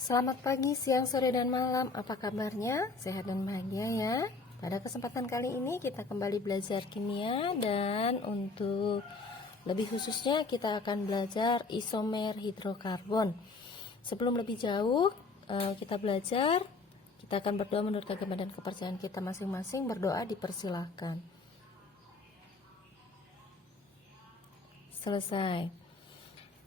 Selamat pagi, siang, sore, dan malam. Apa kabarnya? Sehat dan bahagia ya. Pada kesempatan kali ini kita kembali belajar kimia, dan untuk lebih khususnya kita akan belajar isomer hidrokarbon. Sebelum lebih jauh kita belajar, kita akan berdoa menurut agama dan kepercayaan kita masing-masing. Berdoa dipersilahkan. Selesai.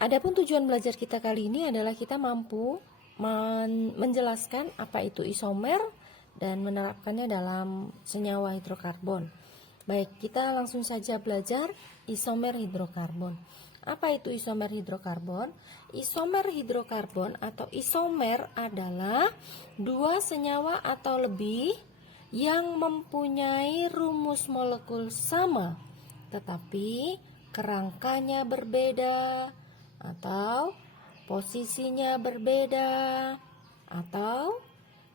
Adapun tujuan belajar kita kali ini adalah kita mampu menjelaskan apa itu isomer dan menerapkannya dalam senyawa hidrokarbon. Baik, kita langsung saja belajar isomer hidrokarbon. Apa itu isomer hidrokarbon? Isomer hidrokarbon atau isomer adalah dua senyawa atau lebih yang mempunyai rumus molekul sama tetapi kerangkanya berbeda, atau posisinya berbeda, atau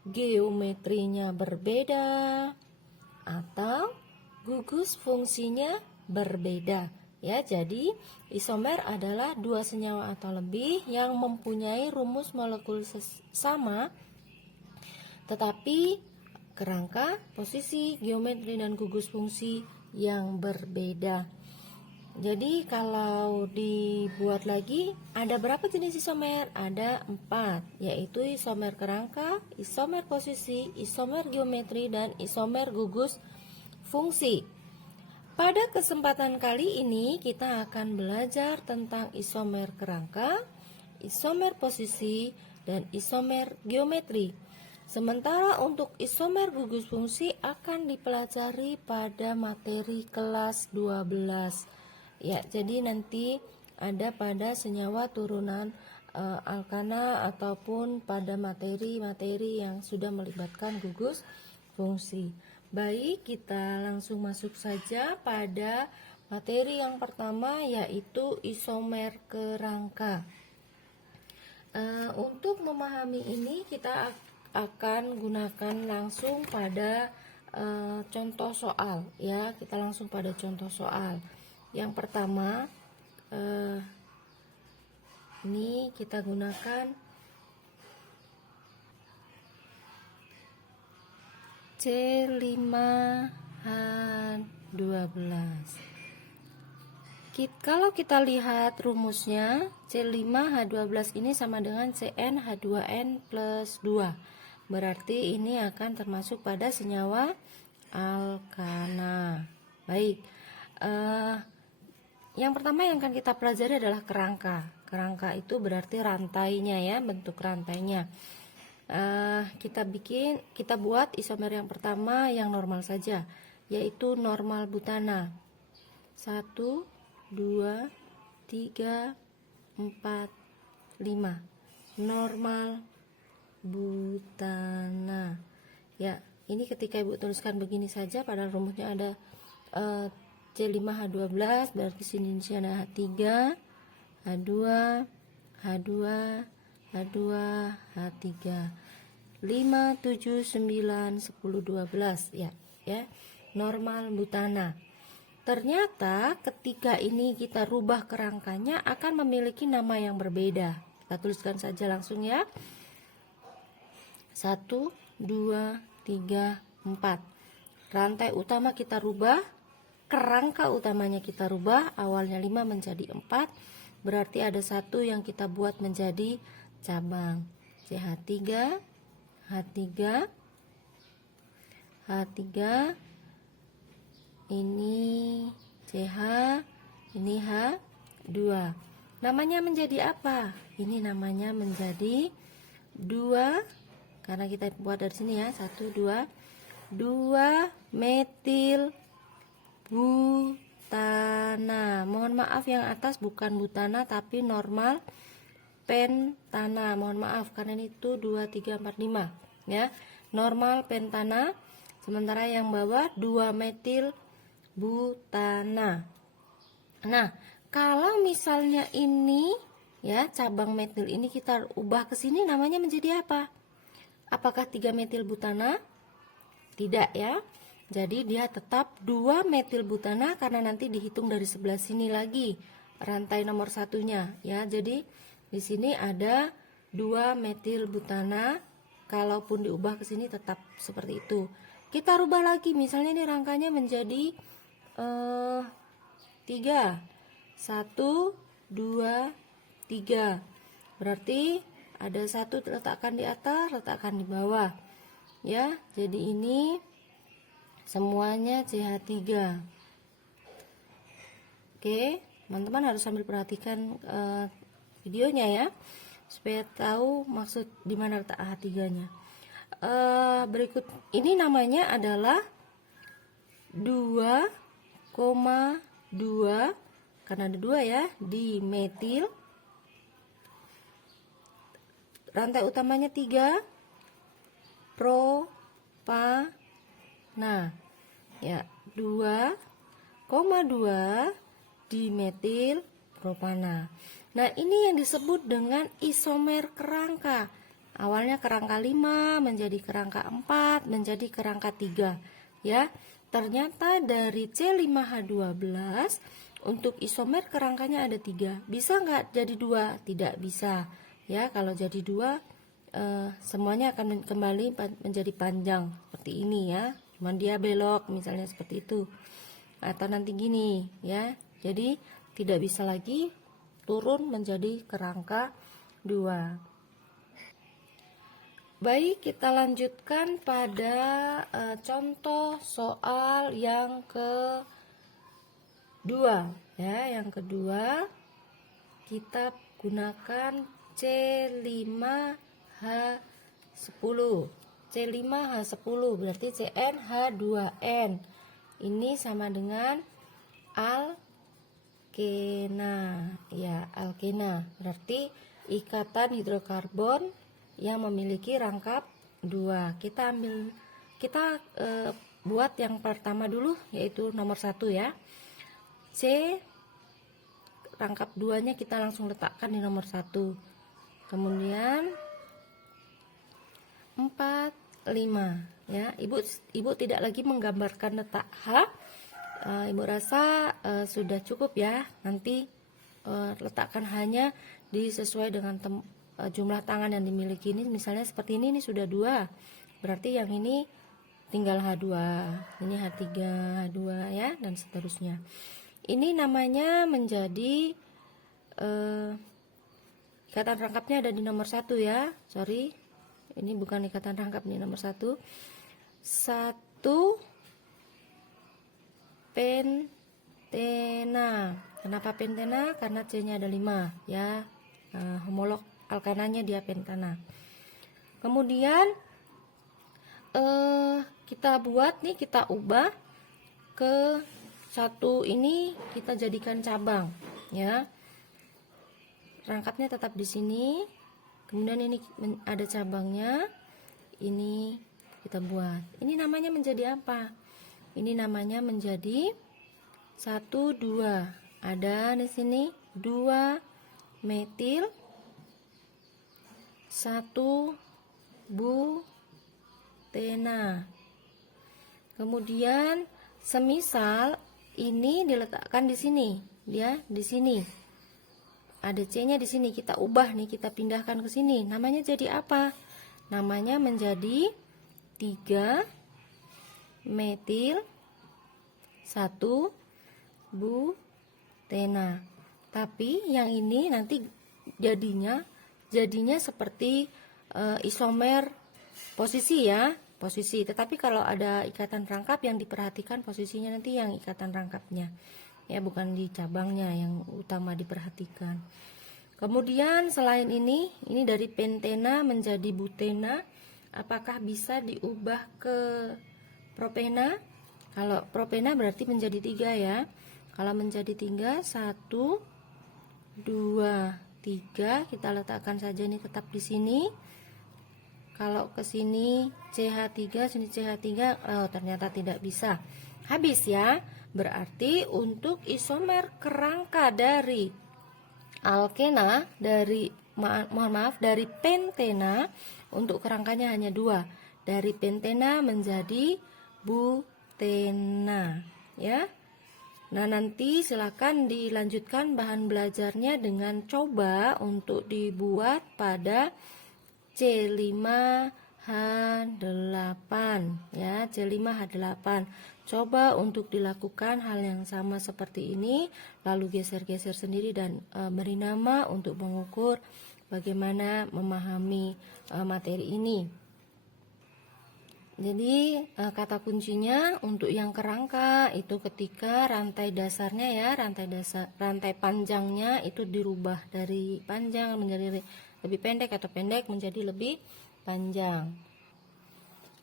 geometrinya berbeda, atau gugus fungsinya berbeda. Ya, jadi isomer adalah dua senyawa atau lebih yang mempunyai rumus molekul sama tetapi kerangka, posisi, geometri, dan gugus fungsi yang berbeda. Jadi kalau dibuat lagi, ada berapa jenis isomer? Ada 4, yaitu isomer kerangka, isomer posisi, isomer geometri, dan isomer gugus fungsi. Pada kesempatan kali ini kita akan belajar tentang isomer kerangka, isomer posisi, dan isomer geometri. Sementara untuk isomer gugus fungsi akan dipelajari pada materi kelas 12. Ya, jadi nanti ada pada senyawa turunan alkana ataupun pada materi-materi yang sudah melibatkan gugus fungsi. Baik, kita langsung masuk saja pada materi yang pertama, yaitu isomer kerangka. Untuk memahami ini kita akan gunakan langsung pada contoh soal, ya. Kita langsung pada contoh soal. Yang pertama, ini kita gunakan C5H12. Kalau kita lihat rumusnya, C5H12 ini sama dengan CnH2n plus 2. Berarti ini akan termasuk pada senyawa alkana. Baik, yang pertama yang akan kita pelajari adalah kerangka. Kerangka itu berarti rantainya, ya, bentuk rantainya. Kita buat isomer yang pertama yang normal saja, yaitu normal butana. 1, 2, 3, 4, 5. Normal butana. Ya, ini ketika Ibu tuliskan begini saja, padahal rumusnya ada C5H12, berarti sini ada H3, H2, H2, H2, H3, 5, 7, 9, 10, 12, ya, normal butana. Ternyata ketika ini kita rubah kerangkanya akan memiliki nama yang berbeda. Kita tuliskan saja langsung, ya. 1, 2, 3, 4. Rantai utama kita rubah, kerangka utamanya kita rubah, awalnya 5 menjadi 4, berarti ada satu yang kita buat menjadi cabang. CH3, H3, H3, ini CH, ini H2. Namanya menjadi apa? Ini namanya menjadi 2, karena kita buat dari sini, ya, 1, 2, 2 metil butana. Mohon maaf yang atas bukan butana tapi normal pentana. Mohon maaf karena itu 2, 3, 4, 5, ya. Normal pentana. Sementara yang bawah 2 metil butana. Nah, kalau misalnya ini, ya, cabang metil ini kita ubah ke sini, namanya menjadi apa? Apakah 3 metil butana? Tidak, ya. Jadi dia tetap 2 metil butana karena nanti dihitung dari sebelah sini lagi rantai nomor satunya, ya. Jadi di sini ada 2 metil butana. Kalaupun diubah ke sini tetap seperti itu. Kita rubah lagi, misalnya ini rangkanya menjadi 3. 1, 2, 3. Berarti ada 1 letakkan di atas, letakkan di bawah. Ya, jadi ini semuanya CH3. Oke, teman-teman harus sambil perhatikan videonya ya, supaya tahu maksud di mana letak H3-nya. Berikut ini namanya adalah 2,2, karena ada 2 ya, di metil. Rantai utamanya 3, propana. Ya, 2,2 dimetil propana. Nah, ini yang disebut dengan isomer kerangka. Awalnya kerangka 5 menjadi kerangka 4 menjadi kerangka 3 ya. Ternyata dari C5H12 untuk isomer kerangkanya ada 3. Bisa nggak jadi 2? Tidak bisa ya. Kalau jadi 2 semuanya akan kembali menjadi panjang seperti ini ya. Cuman dia belok misalnya seperti itu. Atau nanti gini ya. Jadi tidak bisa lagi turun menjadi kerangka 2. Baik, kita lanjutkan pada contoh soal yang kedua ya. Yang kedua kita gunakan C5H10. C5H10 berarti CnH2n. Ini sama dengan alkena ya, alkena berarti ikatan hidrokarbon yang memiliki rangkap 2. Kita buat yang pertama dulu, yaitu nomor 1 ya. C rangkap 2-nya kita langsung letakkan di nomor 1. Kemudian 4, 5 ya. Ibu tidak lagi menggambarkan letak H. Ibu rasa sudah cukup ya. Nanti letakkan hanya disesuai dengan jumlah tangan yang dimiliki. Ini misalnya seperti ini sudah 2, berarti yang ini tinggal H2, ini H3, H2 ya, dan seterusnya. Ini namanya menjadi ikatan rangkapnya ada di nomor 1 ya. Sorry, ini bukan ikatan rangkap, di nomor 1. 1 pentena. Kenapa pentena? Karena C-nya ada 5 ya. Homolog alkananya dia pentana. Kemudian kita buat nih, kita ubah ke 1 ini, kita jadikan cabang ya. Rangkapnya tetap di sini. Kemudian ini ada cabangnya. Ini kita buat. Ini namanya menjadi apa? Ini namanya menjadi 1, 2. Ada di sini 2 metil 1 butena. Kemudian semisal ini diletakkan di sini, ya, di sini. Ada C-nya di sini, kita ubah nih, kita pindahkan ke sini. Namanya jadi apa? Namanya menjadi 3 metil 1 butena. Tapi yang ini nanti jadinya seperti isomer posisi ya, posisi. Tetapi kalau ada ikatan rangkap yang diperhatikan posisinya nanti yang ikatan rangkapnya ya, bukan di cabangnya yang utama diperhatikan. Kemudian selain ini dari pentena menjadi butena, apakah bisa diubah ke propena? Kalau propena berarti menjadi 3 ya. Kalau menjadi 3, 1 2 3, kita letakkan saja ini tetap di sini. Kalau ke sini CH3, sini CH3, ternyata tidak bisa. Habis ya. Berarti untuk isomer kerangka dari alkena, dari dari pentena, untuk kerangkanya hanya 2. Dari pentena menjadi butena ya. Nah, nanti silakan dilanjutkan bahan belajarnya dengan coba untuk dibuat pada C5H8 ya, C5H8. Coba untuk dilakukan hal yang sama seperti ini, lalu geser-geser sendiri dan beri nama untuk mengukur bagaimana memahami materi ini. Jadi kata kuncinya untuk yang kerangka itu ketika rantai dasarnya ya, rantai panjangnya itu dirubah dari panjang menjadi lebih pendek atau pendek menjadi lebih panjang.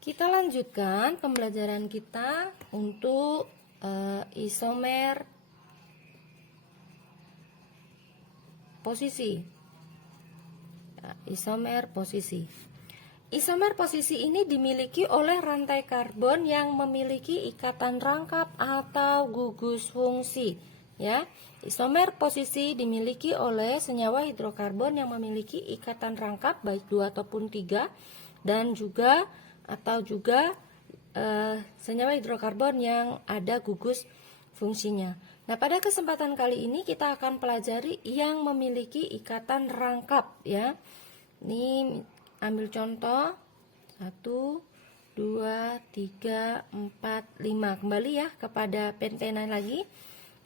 Kita lanjutkan pembelajaran kita untuk isomer posisi. Isomer posisi. Isomer posisi ini dimiliki oleh rantai karbon yang memiliki ikatan rangkap atau gugus fungsi. Ya, isomer posisi dimiliki oleh senyawa hidrokarbon yang memiliki ikatan rangkap baik 2 ataupun 3 dan juga senyawa hidrokarbon yang ada gugus fungsinya. Nah, pada kesempatan kali ini kita akan pelajari yang memiliki ikatan rangkap ya. Ini ambil contoh 1, 2, 3, 4, 5. Kembali ya kepada pentena lagi.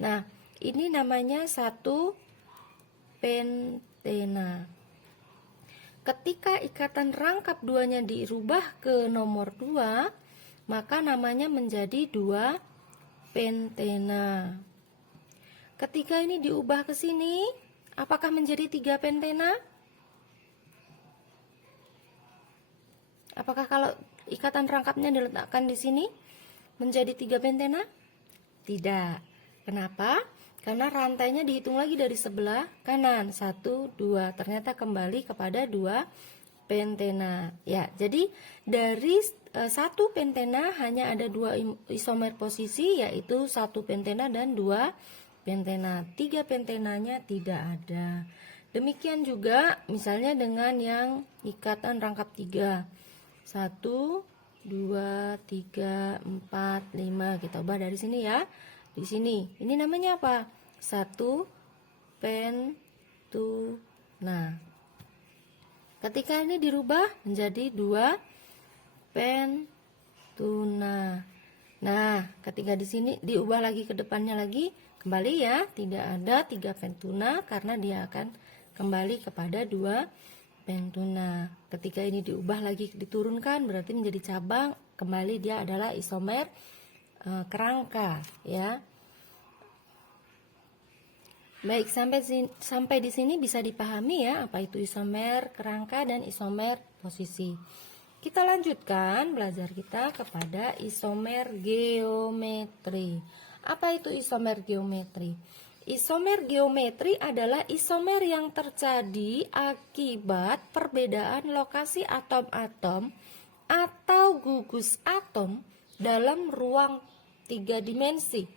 Nah, ini namanya satu pentena. Ketika ikatan rangkap duanya dirubah ke nomor 2, maka namanya menjadi 2 pentena. Ketika ini diubah ke sini, apakah menjadi 3 pentena? Apakah kalau ikatan rangkapnya diletakkan di sini menjadi 3 pentena? Tidak. Kenapa? Karena rantainya dihitung lagi dari sebelah kanan. 1, 2. Ternyata kembali kepada 2 pentena. Ya, jadi dari 1 pentena hanya ada 2 isomer posisi, yaitu 1 pentena dan 2 pentena. 3 pentenanya tidak ada. Demikian juga misalnya dengan yang ikatan rangkap 3. 1, 2, 3, 4, 5. Kita ubah dari sini ya. Di sini. Ini namanya apa? 1 pentuna. Ketika ini dirubah menjadi 2 pentuna. Nah, ketika di sini diubah lagi ke depannya lagi, kembali ya, tidak ada 3 pentuna karena dia akan kembali kepada 2 pentuna. Ketika ini diubah lagi diturunkan berarti menjadi cabang, kembali dia adalah isomer kerangka ya. Baik, sampai di sini bisa dipahami ya apa itu isomer kerangka dan isomer posisi. Kita lanjutkan belajar kita kepada isomer geometri. Apa itu isomer geometri? Isomer geometri adalah isomer yang terjadi akibat perbedaan lokasi atom-atom atau gugus atom dalam ruang 3 dimensi.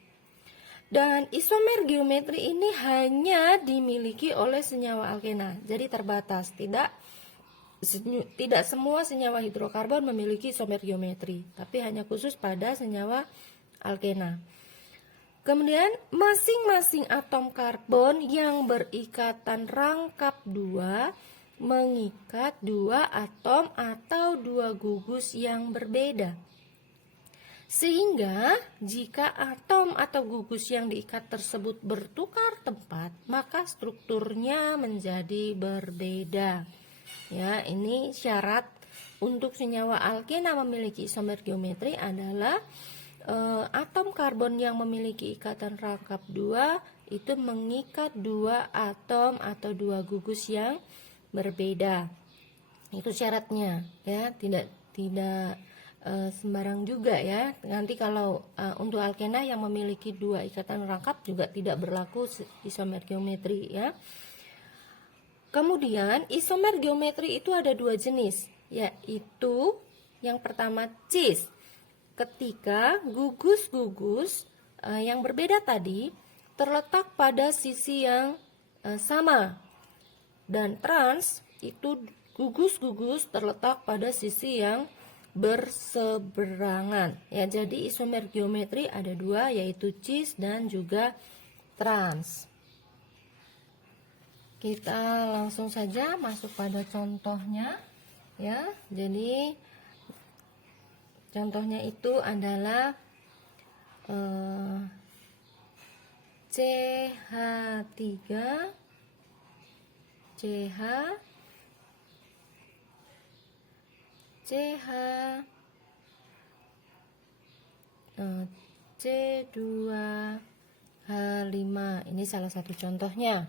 Dan isomer geometri ini hanya dimiliki oleh senyawa alkena, jadi terbatas. Tidak semua senyawa hidrokarbon memiliki isomer geometri, tapi hanya khusus pada senyawa alkena. Kemudian masing-masing atom karbon yang berikatan rangkap 2 mengikat 2 atom atau 2 gugus yang berbeda. Sehingga jika atom atau gugus yang diikat tersebut bertukar tempat, maka strukturnya menjadi berbeda. Ya, ini syarat untuk senyawa alkena memiliki isomer geometri adalah atom karbon yang memiliki ikatan rangkap 2 itu mengikat 2 atom atau 2 gugus yang berbeda. Itu syaratnya ya, tidak sembarang juga ya. Nanti kalau untuk alkena yang memiliki 2 ikatan rangkap juga tidak berlaku isomer geometri ya. Kemudian isomer geometri itu ada 2 jenis, yaitu yang pertama cis. Ketika gugus-gugus yang berbeda tadi terletak pada sisi yang sama, dan trans itu gugus-gugus terletak pada sisi yang berseberangan. Ya, jadi isomer geometri ada dua, yaitu cis dan juga trans. Kita langsung saja masuk pada contohnya, ya. Jadi contohnya itu adalah CH3 CH C2H5. Ini salah satu contohnya.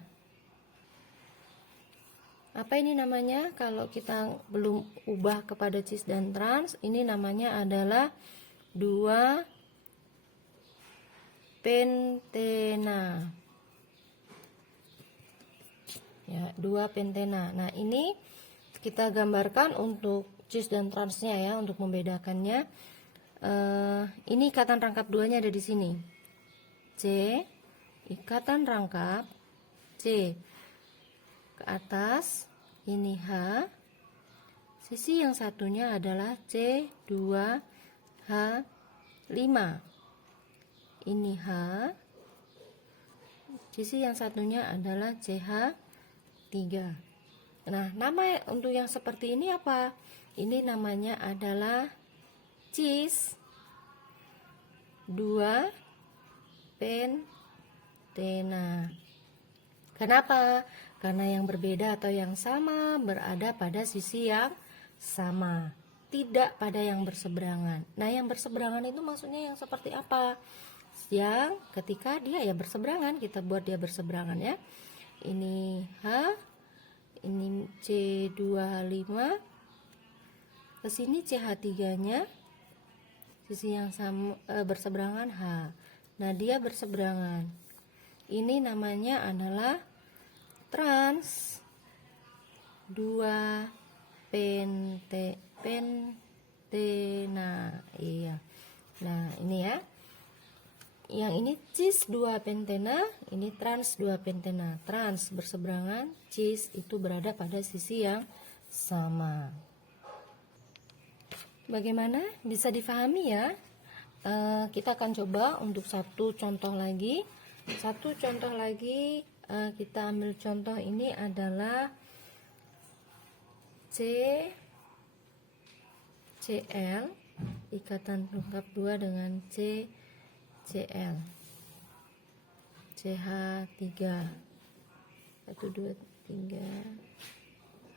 Apa ini namanya? Kalau kita belum ubah kepada cis dan trans, ini namanya adalah 2 pentena. Ya, 2 pentena. Nah, ini kita gambarkan untuk cis dan transnya ya, untuk membedakannya. Ini ikatan rangkap duanya ada di sini. C, ikatan rangkap C ke atas, ini H. Sisi yang satunya adalah C2H5. Ini H. Sisi yang satunya adalah CH3. Nah, nama untuk yang seperti ini apa? Ini namanya adalah cis 2 pentena. Kenapa? Karena yang berbeda atau yang sama berada pada sisi yang sama, tidak pada yang berseberangan. Nah, yang berseberangan itu maksudnya yang seperti apa? Yang ketika dia ya berseberangan, kita buat dia berseberangan ya. Ini H, ini C2H5, ke sini CH3-nya, sisi yang sama berseberangan H. Nah, dia berseberangan. Ini namanya adalah trans 2 pentena. Iya. Nah, ini ya. Yang ini cis 2 pentena, ini trans 2 pentena. Trans berseberangan, cis itu berada pada sisi yang sama. Bagaimana? Bisa difahami ya? Kita akan coba untuk satu contoh lagi. Kita ambil contoh ini adalah CL, ikatan rangkap 2 dengan CL, CH3, 1, 2, 3,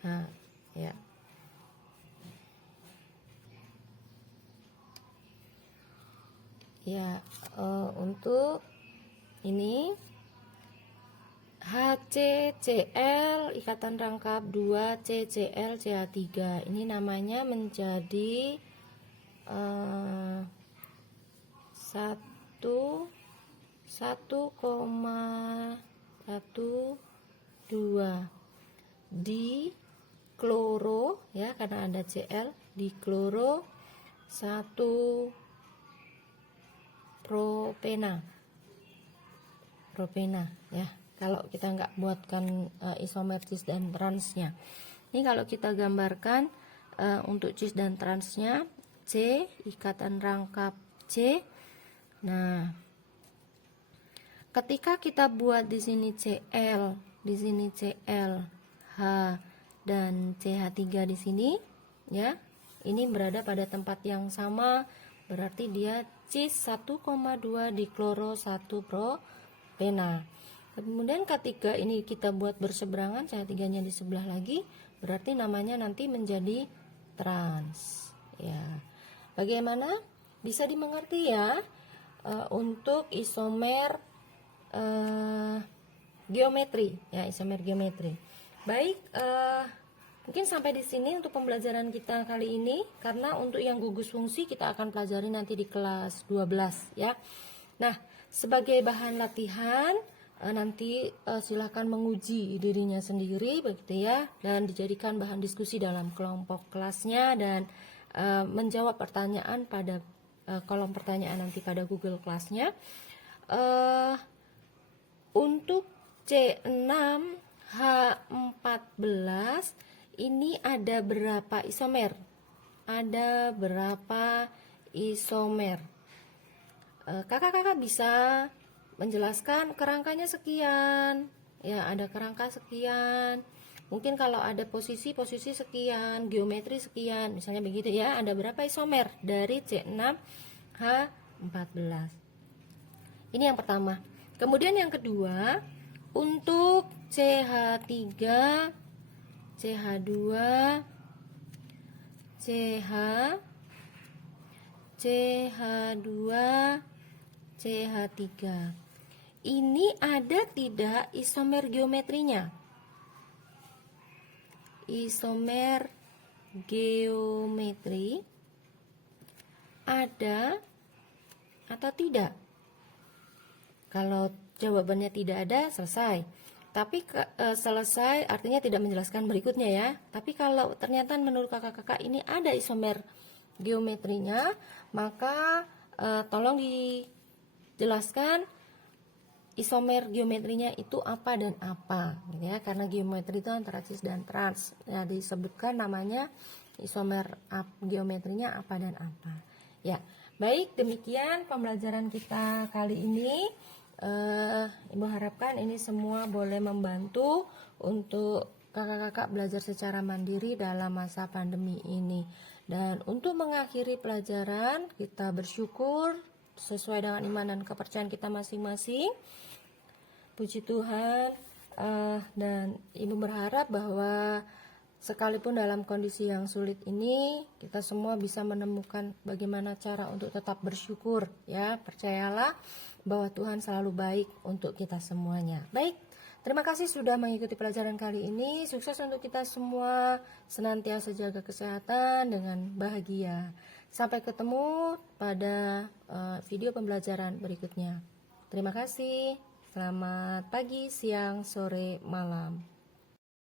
H, ya. Ya, untuk ini HCCL, ikatan rangkap 2 CCL CH3. Ini namanya menjadi 1,12 di kloro ya, karena ada Cl di kloro 1 propena ya, kalau kita nggak buatkan isomer cis dan transnya. Ini kalau kita gambarkan untuk cis dan transnya, C, ikatan rangkap C. Nah, ketika kita buat di sini Cl, di sini Cl, H dan CH3 di sini ya, ini berada pada tempat yang sama, berarti dia cis 1,2 di kloro 1 propena. Kemudian ketika ini kita buat berseberangan, CH3-nya di sebelah lagi, berarti namanya nanti menjadi trans ya. Bagaimana? Bisa dimengerti ya untuk isomer geometri ya, isomer geometri. Baik, mungkin sampai di sini untuk pembelajaran kita kali ini, karena untuk yang gugus fungsi kita akan pelajari nanti di kelas 12 ya. Nah, sebagai bahan latihan nanti silahkan menguji dirinya sendiri begitu ya, dan dijadikan bahan diskusi dalam kelompok kelasnya, dan menjawab pertanyaan pada kolom pertanyaan nanti pada Google Class-nya. Untuk C6H14 ini ada berapa isomer? ada berapa isomer? Kakak-kakak bisa menjelaskan kerangkanya sekian, ya ada kerangka sekian. Mungkin kalau ada posisi sekian, geometri sekian, misalnya begitu ya. Ada berapa isomer dari C6H14? Ini yang pertama. Kemudian yang kedua, untuk CH3, CH2, CH, CH2, CH3. Ini ada tidak isomer geometrinya? Isomer geometri ada atau tidak? Kalau jawabannya tidak ada, selesai. Tapi selesai artinya tidak menjelaskan berikutnya ya. Tapi kalau ternyata menurut kakak-kakak ini ada isomer geometrinya, maka tolong dijelaskan isomer geometrinya itu apa dan apa, ya, karena geometri itu antara cis dan trans. Ya, disebutkan namanya isomer geometrinya apa dan apa. Ya, baik, demikian pembelajaran kita kali ini. Ibu harapkan ini semua boleh membantu untuk kakak-kakak belajar secara mandiri dalam masa pandemi ini. Dan untuk mengakhiri pelajaran, kita bersyukur sesuai dengan iman dan kepercayaan kita masing-masing. Puji Tuhan, dan ibu berharap bahwa sekalipun dalam kondisi yang sulit ini, kita semua bisa menemukan bagaimana cara untuk tetap bersyukur, ya. Percayalah bahwa Tuhan selalu baik untuk kita semuanya. Baik, terima kasih sudah mengikuti pelajaran kali ini. Sukses untuk kita semua, senantiasa jaga kesehatan dengan bahagia. Sampai ketemu pada video pembelajaran berikutnya. Terima kasih. Selamat pagi, siang, sore, malam.